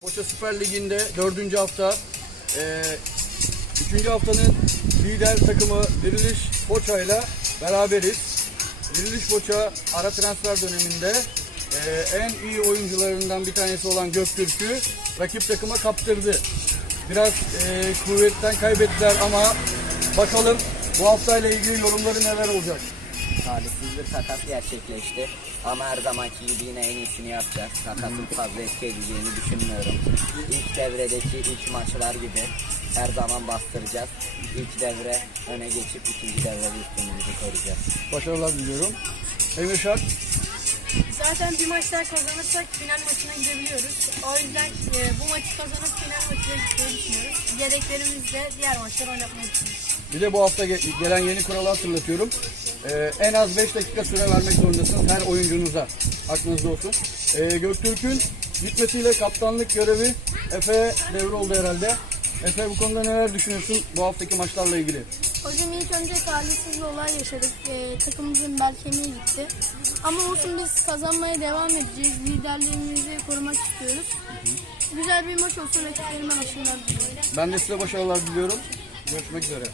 Foça Süper Ligi'nde dördüncü hafta e, üçüncü haftanın lider takımı Diriliş Foça ile beraberiz. Diriliş Foça ara transfer döneminde e, en iyi oyuncularından bir tanesi olan Göktürk'ü rakip takıma kaptırdı. Biraz e, kuvvetten kaybettiler ama bakalım bu haftayla ilgili yorumları neler olacak. Talihsiz bir takas gerçekleşti. Ama her zamanki gibi yine en iyisini yapacağız. Takasın fazla etki edeceğini düşünmüyorum. İlk devredeki ilk maçlar gibi her zaman bastıracağız. İlk devre öne geçip ikinci devrede üstünlüğümüzü koruyacağız. Başarılar diliyorum. Emir Şart, Zaten bir maç daha kazanırsak final maçına gidebiliyoruz. O yüzden e, bu maçı kazanıp final maçına gitmeyi düşünüyoruz. Yedeklerimizle diğer maçları oynatmayı düşünüyoruz. Bir de bu hafta ge- gelen yeni kuralı hatırlatıyorum. Ee, en az 5 dakika süre vermek zorundasınız her oyuncunuza. Aklınızda olsun. Ee, Göktürk'ün gitmesiyle kaptanlık görevi Efe'ye devroldu herhalde. Efe bu konuda neler düşünüyorsun bu haftaki maçlarla ilgili? Hocam ilk önce talihsiz bir olay yaşadık. E, takımımızın bel kemiği gitti. Ama olsun biz kazanmaya devam edeceğiz. Liderliğimizi korumak istiyoruz. Güzel bir maç olsun. Rakiplerime başarılar diliyorum. Ben de size başarılar diliyorum. Görüşmek üzere.